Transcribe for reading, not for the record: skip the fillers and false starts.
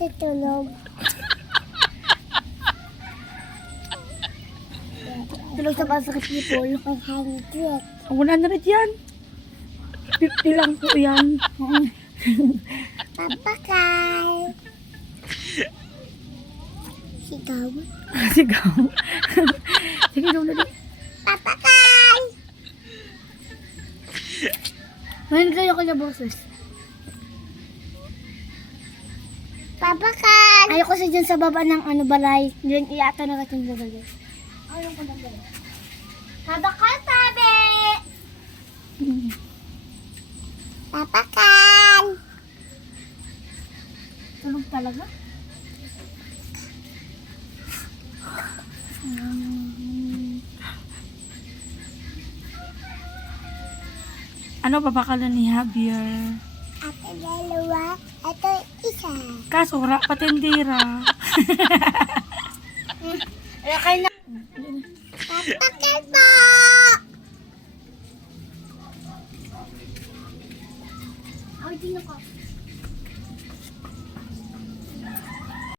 Tutulog. Tulog sa basketball. 100. 100 yan. 50 lang po yan. Papa Kai. Sigaw. Sigaw. Sige, daw na din. Papa Kai. Ngayon kayo ko na boses. Papa Kai. Ayoko sa dyan sa baba ng balay. Diyan iyata na kating balay. Ayaw ko na balay. Papa Kai, tabi. Papa Kai. Tulog talaga? Ano papakalan ni Javier? Ako dalawa, ito isa. Kasura, patindira. Okay na. Papa Kai po. Ay, din ako.